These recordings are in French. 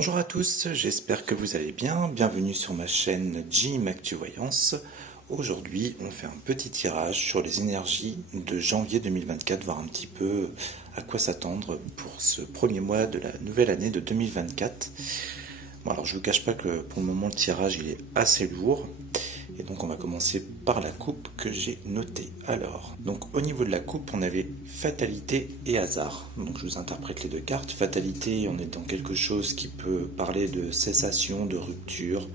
Bonjour à tous, j'espère que vous allez bien. Bienvenue sur ma chaîne Jim Actu Voyance. Aujourd'hui, on fait un petit tirage sur les énergies de janvier 2024, voir un petit peu à quoi s'attendre pour ce premier mois de la nouvelle année de 2024. Bon, alors je ne vous cache pas que pour le moment le tirage il est assez lourd. Et donc on va commencer par la coupe que j'ai notée. Alors, donc au niveau de la coupe, on avait fatalité et hasard. Donc je vous interprète les deux cartes. Fatalité, on est dans quelque chose qui peut parler de cessation, de rupture,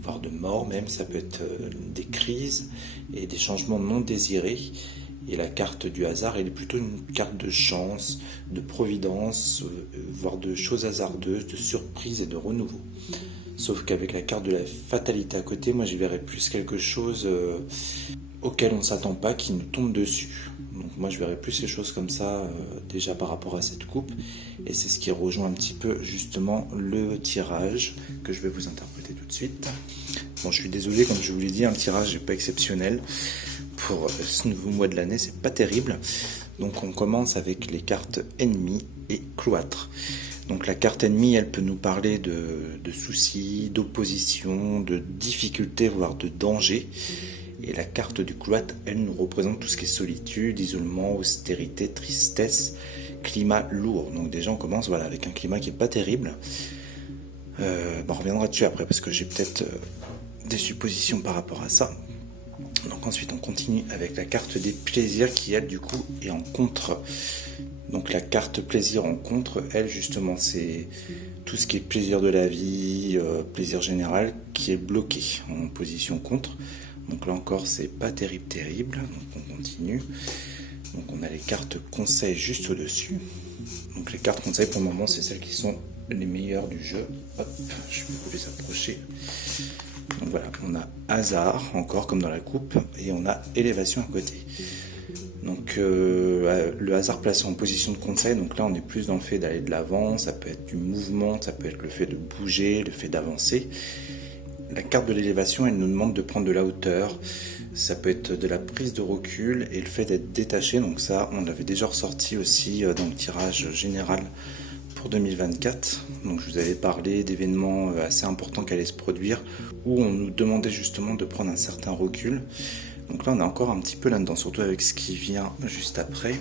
voire de mort même. Ça peut être des crises et des changements non désirés. Et la carte du hasard, elle est plutôt une carte de chance, de providence, voire de choses hasardeuses, de surprises et de renouveau. Sauf qu'avec la carte de la fatalité à côté, moi j'y verrais plus quelque chose auquel on ne s'attend pas, qui nous tombe dessus. Donc moi je verrais plus les choses comme ça déjà par rapport à cette coupe. Et c'est ce qui rejoint un petit peu justement le tirage que je vais vous interpréter tout de suite. Bon, je suis désolé, comme je vous l'ai dit, un tirage n'est pas exceptionnel. Pour ce nouveau mois de l'année, c'est pas terrible. Donc on commence avec les cartes ennemies et cloîtres. Donc la carte ennemie, elle peut nous parler de soucis, d'opposition, de difficultés, voire de danger. Et la carte du cloître, elle nous représente tout ce qui est solitude, isolement, austérité, tristesse, climat lourd. Donc déjà on commence voilà, avec un climat qui n'est pas terrible. On reviendra dessus après parce que j'ai peut-être des suppositions par rapport à ça. Donc ensuite on continue avec la carte des plaisirs qui elle du coup est en contre. Donc la carte plaisir en contre, elle justement c'est tout ce qui est plaisir de la vie, plaisir général qui est bloqué en position contre. Donc là encore c'est pas terrible, donc on continue. Donc on a les cartes conseils juste au-dessus. Donc les cartes conseils pour le moment c'est celles qui sont les meilleures du jeu. Hop, je vais vous les approcher. Donc voilà, on a hasard encore comme dans la coupe et on a élévation à côté. Donc le hasard placé en position de conseil, donc là on est plus dans le fait d'aller de l'avant, ça peut être du mouvement, ça peut être le fait de bouger, le fait d'avancer. La carte de l'élévation, elle nous demande de prendre de la hauteur, ça peut être de la prise de recul et le fait d'être détaché, donc ça on l'avait déjà ressorti aussi dans le tirage général pour 2024. Donc je vous avais parlé d'événements assez importants qui allaient se produire où on nous demandait justement de prendre un certain recul. Donc là on est encore un petit peu là-dedans, surtout avec ce qui vient juste après.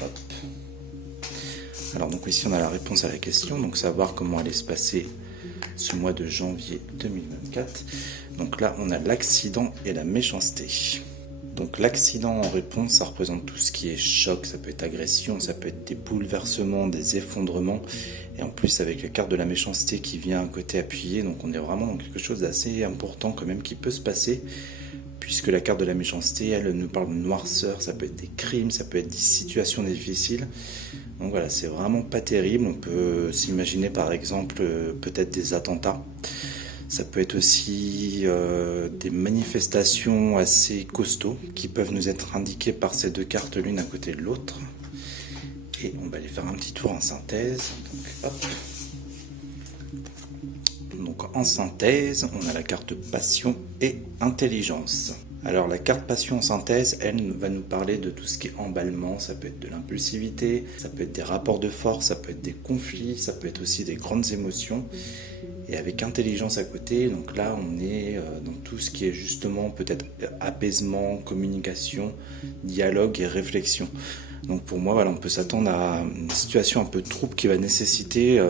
Hop. Alors donc ici on a la réponse à la question, donc savoir comment allait se passer ce mois de janvier 2024. Donc là on a l'accident et la méchanceté. Donc l'accident en réponse, ça représente tout ce qui est choc, ça peut être agression, ça peut être des bouleversements, des effondrements. Et en plus avec la carte de la méchanceté qui vient à côté appuyé, donc on est vraiment dans quelque chose d'assez important quand même qui peut se passer. Puisque la carte de la méchanceté, elle nous parle de noirceur, ça peut être des crimes, ça peut être des situations difficiles. Donc voilà, c'est vraiment pas terrible. On peut s'imaginer par exemple peut-être des attentats. Ça peut être aussi des manifestations assez costauds qui peuvent nous être indiquées par ces deux cartes l'une à côté de l'autre. Et on va aller faire un petit tour en synthèse. Donc, hop. Donc en synthèse, on a la carte passion et intelligence. Alors la carte passion en synthèse, elle va nous parler de tout ce qui est emballement, ça peut être de l'impulsivité, ça peut être des rapports de force, ça peut être des conflits, ça peut être aussi des grandes émotions. Et avec intelligence à côté, donc là on est dans tout ce qui est justement peut-être apaisement, communication, dialogue et réflexion. Donc pour moi, voilà, on peut s'attendre à une situation un peu trouble qui va nécessiter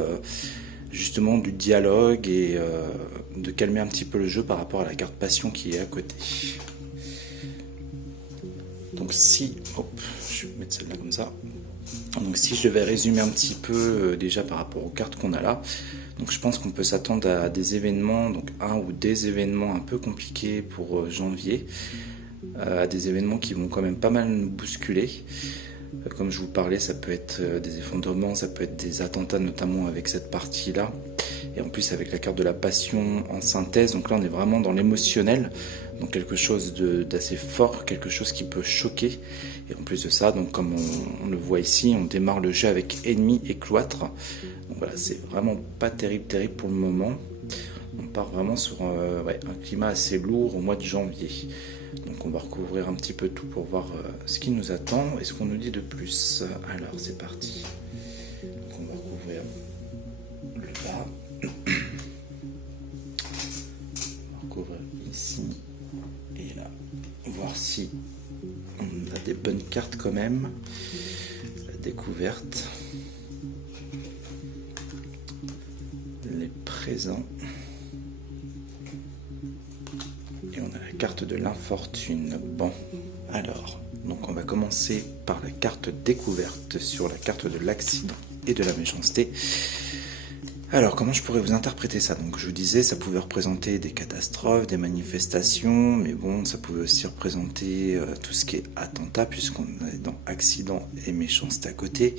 justement du dialogue et de calmer un petit peu le jeu par rapport à la carte passion qui est à côté. Donc si, je vais mettre celle-là comme ça. Donc si je devais résumer un petit peu déjà par rapport aux cartes qu'on a là, donc je pense qu'on peut s'attendre à des événements, donc un ou des événements un peu compliqués pour janvier, à des événements qui vont quand même pas mal nous bousculer. Comme je vous parlais, ça peut être des effondrements, ça peut être des attentats notamment avec cette partie-là. Et en plus avec la carte de la passion en synthèse, donc là on est vraiment dans l'émotionnel, donc quelque chose d'assez fort, quelque chose qui peut choquer. Et en plus de ça, donc comme on le voit ici, on démarre le jeu avec ennemi et cloître. Donc voilà, c'est vraiment pas terrible pour le moment. On part vraiment sur un climat assez lourd au mois de janvier. Donc on va recouvrir un petit peu tout pour voir ce qui nous attend et ce qu'on nous dit de plus. Alors c'est parti. Donc on va recouvrir le bas. Donc on va ici et là, voir si on a des bonnes cartes quand même. La découverte. Les présents. Et on a la carte de l'infortune. Bon, alors, donc on va commencer par la carte découverte sur la carte de l'accident et de la méchanceté. Alors, comment je pourrais vous interpréter ça? Donc, je vous disais, ça pouvait représenter des catastrophes, des manifestations, mais bon, ça pouvait aussi représenter tout ce qui est attentat, puisqu'on est dans accident et méchanceté à côté.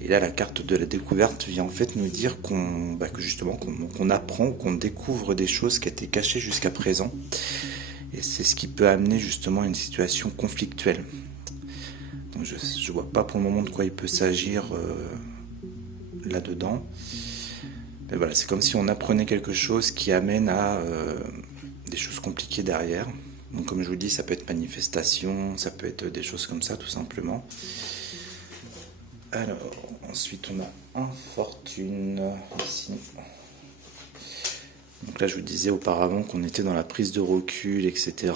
Et là, la carte de la découverte vient en fait nous dire que justement, qu'on apprend, qu'on découvre des choses qui étaient cachées jusqu'à présent. Et c'est ce qui peut amener justement à une situation conflictuelle. Donc, je ne vois pas pour le moment de quoi il peut s'agir là-dedans. Mais voilà, c'est comme si on apprenait quelque chose qui amène à des choses compliquées derrière. Donc comme je vous dis, ça peut être manifestation, ça peut être des choses comme ça tout simplement. Alors, ensuite on a infortune ici. Donc là je vous disais auparavant qu'on était dans la prise de recul, etc.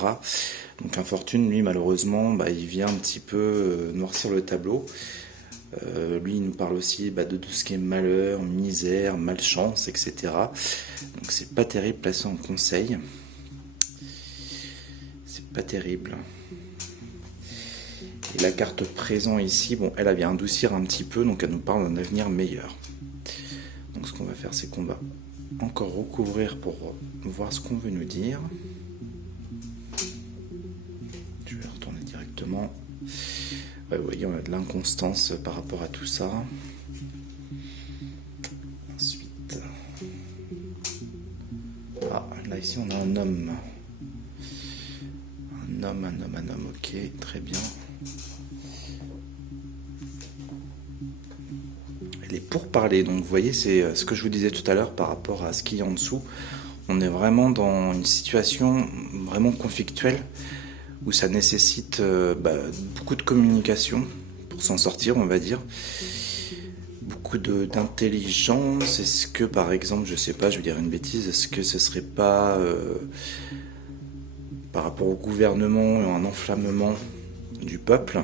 Donc infortune, lui malheureusement, il vient un petit peu noircir le tableau. Lui il nous parle aussi de tout ce qui est malheur, misère, malchance, etc. Donc c'est pas terrible placé en conseil. C'est pas terrible. Et la carte présent ici, elle vient adoucir un petit peu, donc elle nous parle d'un avenir meilleur. Donc ce qu'on va faire, c'est qu'on va encore recouvrir pour voir ce qu'on veut nous dire. Je vais retourner directement. Vous voyez, on a de l'inconstance par rapport à tout ça. Ensuite, là ici on a un homme. Un homme, ok, très bien. Elle est pour parler, donc vous voyez, c'est ce que je vous disais tout à l'heure par rapport à ce qu'il y a en dessous. On est vraiment dans une situation vraiment conflictuelle, où ça nécessite beaucoup de communication pour s'en sortir, on va dire. Beaucoup d'intelligence. Est-ce que, par exemple, je sais pas, je vais dire une bêtise, est-ce que ce serait pas, par rapport au gouvernement, un enflammement du peuple,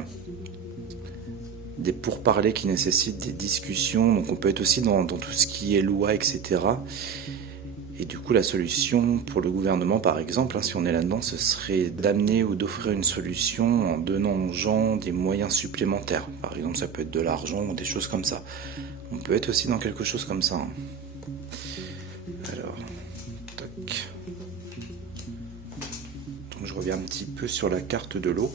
des pourparlers qui nécessitent des discussions, donc on peut être aussi dans tout ce qui est loi, etc. Et du coup, la solution pour le gouvernement, par exemple, si on est là-dedans, ce serait d'amener ou d'offrir une solution en donnant aux gens des moyens supplémentaires. Par exemple, ça peut être de l'argent ou des choses comme ça. On peut être aussi dans quelque chose comme ça. Alors, toc. Donc, je reviens un petit peu sur la carte de l'eau.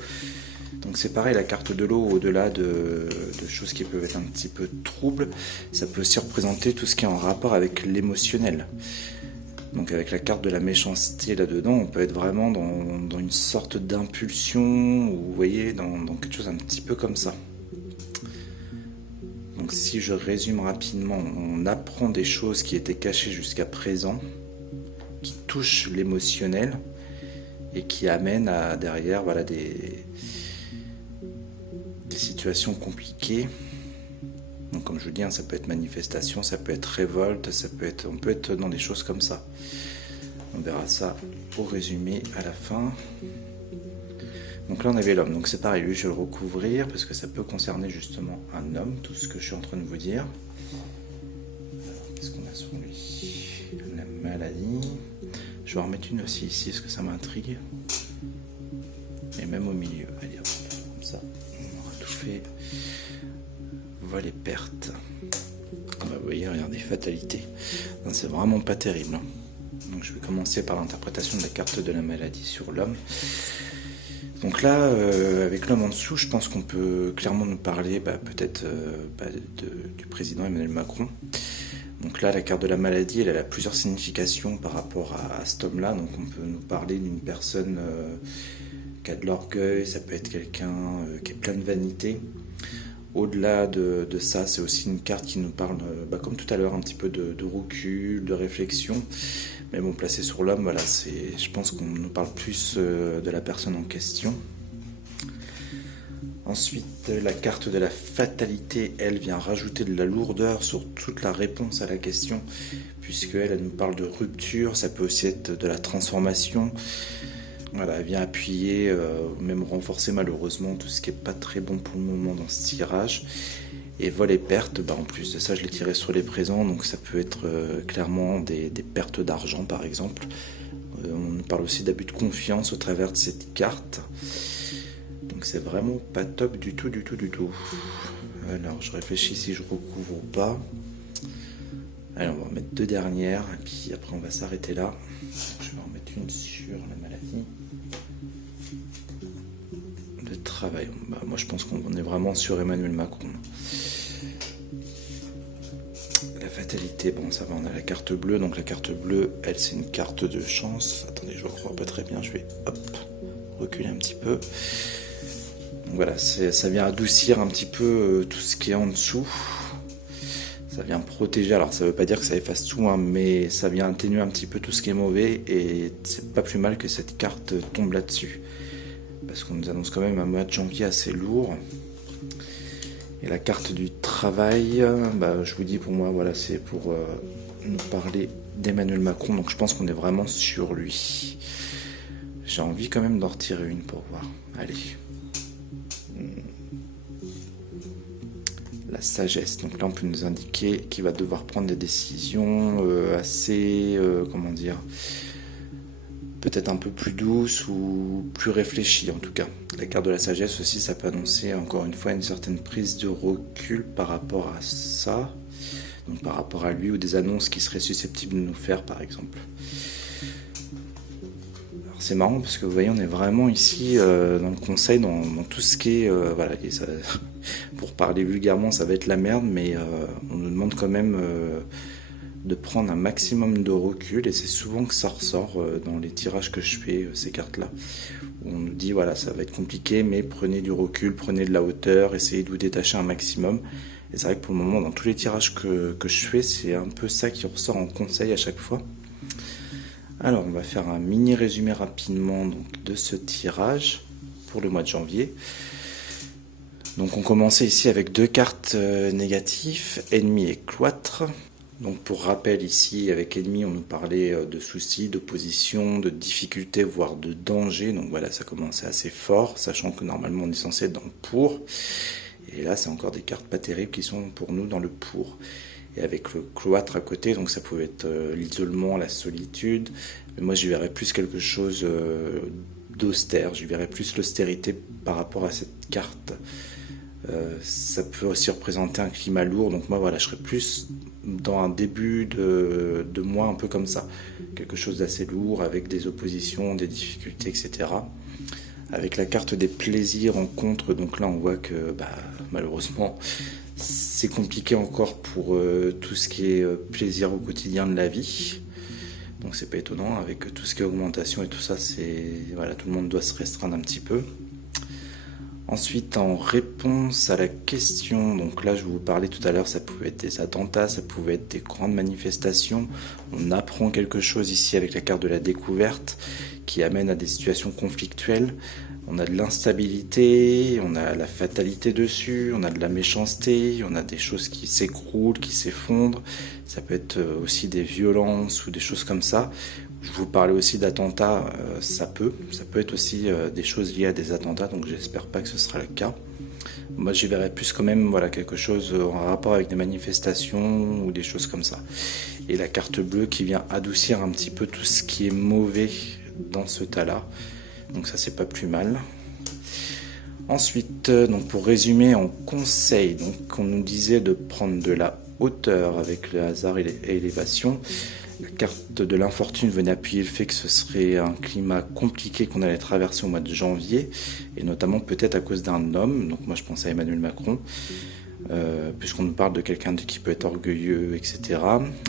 Donc c'est pareil, la carte de l'eau, au-delà de choses qui peuvent être un petit peu troubles, ça peut aussi représenter tout ce qui est en rapport avec l'émotionnel. Donc avec la carte de la méchanceté là-dedans, on peut être vraiment dans une sorte d'impulsion, ou vous voyez, dans quelque chose un petit peu comme ça. Donc si je résume rapidement, on apprend des choses qui étaient cachées jusqu'à présent, qui touchent l'émotionnel, et qui amènent à derrière des situations compliquées. Donc comme je vous dis, ça peut être manifestation, ça peut être révolte, on peut être dans des choses comme ça. On verra ça au résumé à la fin. Donc là on avait l'homme, donc c'est pareil, lui je vais le recouvrir parce que ça peut concerner justement un homme, tout ce que je suis en train de vous dire. Alors, qu'est-ce qu'on a sur lui? La maladie. Je vais en remettre une aussi ici parce que ça m'intrigue. Et même au milieu, allez hop, comme ça, on aura tout fait. Voilà les pertes. Vous voyez, regardez, fatalité. C'est vraiment pas terrible. Donc je vais commencer par l'interprétation de la carte de la maladie sur l'homme. Donc là, avec l'homme en dessous, je pense qu'on peut clairement nous parler peut-être du président Emmanuel Macron. Donc là, la carte de la maladie, elle a plusieurs significations par rapport à cet homme-là. Donc on peut nous parler d'une personne qui a de l'orgueil, ça peut être quelqu'un qui est plein de vanité. Au-delà de ça, c'est aussi une carte qui nous parle, comme tout à l'heure, un petit peu de recul, de réflexion. Mais bon, placé sur l'homme, voilà, je pense qu'on nous parle plus de la personne en question. Ensuite, la carte de la fatalité, elle vient rajouter de la lourdeur sur toute la réponse à la question, puisqu'elle nous parle de rupture, ça peut aussi être de la transformation. Voilà, elle vient appuyer, même renforcer malheureusement tout ce qui n'est pas très bon pour le moment dans ce tirage. Et vol et pertes, en plus de ça, je l'ai tiré sur les présents, donc ça peut être clairement des pertes d'argent par exemple. On nous parle aussi d'abus de confiance au travers de cette carte. Donc c'est vraiment pas top du tout. Alors je réfléchis si je recouvre ou pas. Allez, on va en mettre 2 dernières et puis après on va s'arrêter là. Je vais en mettre une sur la maladie. Le travail. Moi je pense qu'on est vraiment sur Emmanuel Macron. La fatalité, ça va, on a la carte bleue. Donc la carte bleue, elle c'est une carte de chance. Attendez, je ne vois pas très bien, je vais reculer un petit peu. Donc voilà, ça vient adoucir un petit peu tout ce qui est en dessous. Ça vient protéger, alors ça veut pas dire que ça efface tout, mais ça vient atténuer un petit peu tout ce qui est mauvais, et c'est pas plus mal que cette carte tombe là-dessus. Parce qu'on nous annonce quand même un mois de janvier assez lourd. Et la carte du travail, je vous dis, pour moi, voilà, c'est pour nous parler d'Emmanuel Macron, donc je pense qu'on est vraiment sur lui. J'ai envie quand même d'en retirer une pour voir. Allez. La sagesse, donc là on peut nous indiquer qu'il va devoir prendre des décisions assez, peut-être un peu plus douces ou plus réfléchies en tout cas. La carte de la sagesse aussi, ça peut annoncer encore une fois une certaine prise de recul par rapport à ça, donc par rapport à lui ou des annonces qu'il serait susceptible de nous faire par exemple. Alors c'est marrant parce que vous voyez, on est vraiment ici dans le conseil, dans tout ce qui est, et ça, pour parler vulgairement, ça va être la merde, mais on nous demande quand même de prendre un maximum de recul, et c'est souvent que ça ressort dans les tirages que je fais, ces cartes-là. On nous dit, voilà, ça va être compliqué, mais prenez du recul, prenez de la hauteur, essayez de vous détacher un maximum. Et c'est vrai que pour le moment, dans tous les tirages que je fais, c'est un peu ça qui ressort en conseil à chaque fois. Alors, on va faire un mini résumé rapidement donc, de ce tirage pour le mois de janvier. Donc on commençait ici avec 2 cartes négatives, ennemi et cloître. Donc pour rappel ici, avec ennemi, on nous parlait de soucis, d'opposition, de difficultés, voire de danger. Donc voilà, ça commençait assez fort, sachant que normalement on est censé être dans le pour. Et là, c'est encore des cartes pas terribles qui sont pour nous dans le pour. Et avec le cloître à côté, donc ça pouvait être l'isolement, la solitude. Mais moi, j'y verrais plus quelque chose d'austère. J'y verrais plus l'austérité par rapport à cette carte. Ça peut aussi représenter un climat lourd, donc moi voilà, je serais plus dans un début de mois un peu comme ça, quelque chose d'assez lourd avec des oppositions, des difficultés, etc. Avec la carte des plaisirs en contre, donc là on voit que malheureusement c'est compliqué encore pour tout ce qui est plaisir au quotidien de la vie. Donc c'est pas étonnant, avec tout ce qui est augmentation et tout ça, tout le monde doit se restreindre un petit peu. Ensuite, en réponse à la question, donc là je vous parlais tout à l'heure, ça pouvait être des attentats, ça pouvait être des grandes manifestations. On apprend quelque chose ici avec la carte de la découverte qui amène à des situations conflictuelles. On a de l'instabilité, on a la fatalité dessus, on a de la méchanceté, on a des choses qui s'écroulent, qui s'effondrent. Ça peut être aussi des violences ou des choses comme ça. Je vous parlais aussi d'attentats, ça peut être aussi des choses liées à des attentats, donc j'espère pas que ce sera le cas. Moi j'y verrais plus quand même quelque chose en rapport avec des manifestations ou des choses comme ça. Et la carte bleue qui vient adoucir un petit peu tout ce qui est mauvais dans ce tas-là, donc ça c'est pas plus mal. Ensuite, donc pour résumer en conseil, donc on nous disait de prendre de la hauteur avec le hasard et l'élévation. La carte de l'infortune venait appuyer le fait que ce serait un climat compliqué qu'on allait traverser au mois de janvier, et notamment peut-être à cause d'un homme. Donc moi je pense à Emmanuel Macron, puisqu'on nous parle de quelqu'un qui peut être orgueilleux, etc.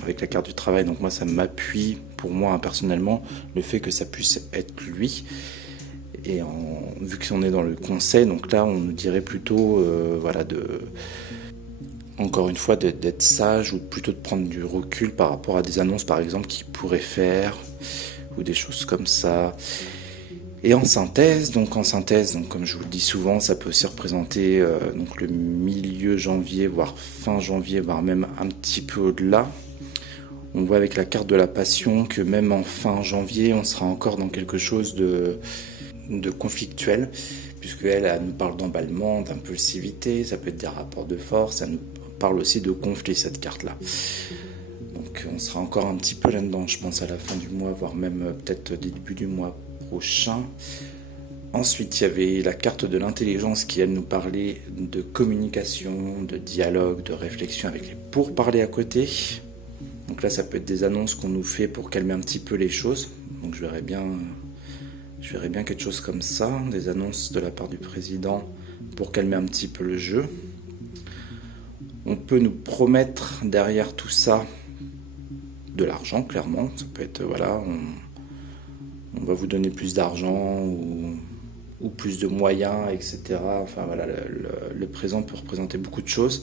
Avec la carte du travail, donc moi ça m'appuie, pour moi personnellement, le fait que ça puisse être lui. Et vu qu'on est dans le conseil, donc là on nous dirait plutôt encore une fois d'être sage, ou plutôt de prendre du recul par rapport à des annonces par exemple qu'il pourrait faire, ou des choses comme ça. Et en synthèse, donc comme je vous le dis souvent, ça peut aussi représenter donc le milieu janvier, voire fin janvier, voire même un petit peu au-delà. On voit avec la carte de la passion que même en fin janvier, on sera encore dans quelque chose de conflictuel, puisqu'elle nous parle d'emballement, d'impulsivité, ça peut être des rapports de force, ça nous parle aussi de conflit, cette carte-là. Donc on sera encore un petit peu là-dedans, je pense, à la fin du mois, voire même peut-être début du mois prochain. Ensuite, il y avait la carte de l'intelligence qui, elle, nous parlait de communication, de dialogue, de réflexion avec les pourparlers à côté. Donc là, ça peut être des annonces qu'on nous fait pour calmer un petit peu les choses. Donc je verrais bien quelque chose comme ça, des annonces de la part du président pour calmer un petit peu le jeu. On peut nous promettre derrière tout ça de l'argent, clairement. Ça peut être, voilà, on va vous donner plus d'argent ou plus de moyens, etc. Enfin voilà, le présent peut représenter beaucoup de choses.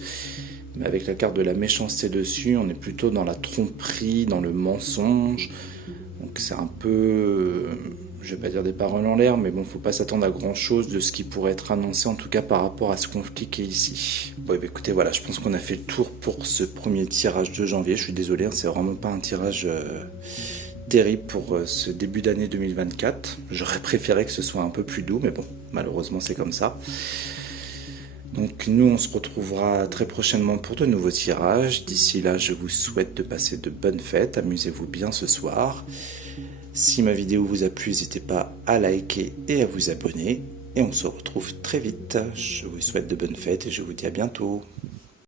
Mais avec la carte de la méchanceté dessus, on est plutôt dans la tromperie, dans le mensonge. Donc c'est un peu, je vais pas dire des paroles en l'air, mais bon, faut pas s'attendre à grand chose de ce qui pourrait être annoncé, en tout cas par rapport à ce conflit qui est ici. Bon, bah, écoutez, voilà, je pense qu'on a fait le tour pour ce premier tirage de janvier. Je suis désolé, hein, c'est vraiment pas un tirage terrible pour ce début d'année 2024. J'aurais préféré que ce soit un peu plus doux, mais bon, malheureusement c'est comme ça. Donc nous, on se retrouvera très prochainement pour de nouveaux tirages. D'ici là, je vous souhaite de passer de bonnes fêtes. Amusez-vous bien ce soir. Si ma vidéo vous a plu, n'hésitez pas à liker et à vous abonner. Et on se retrouve très vite. Je vous souhaite de bonnes fêtes et je vous dis à bientôt.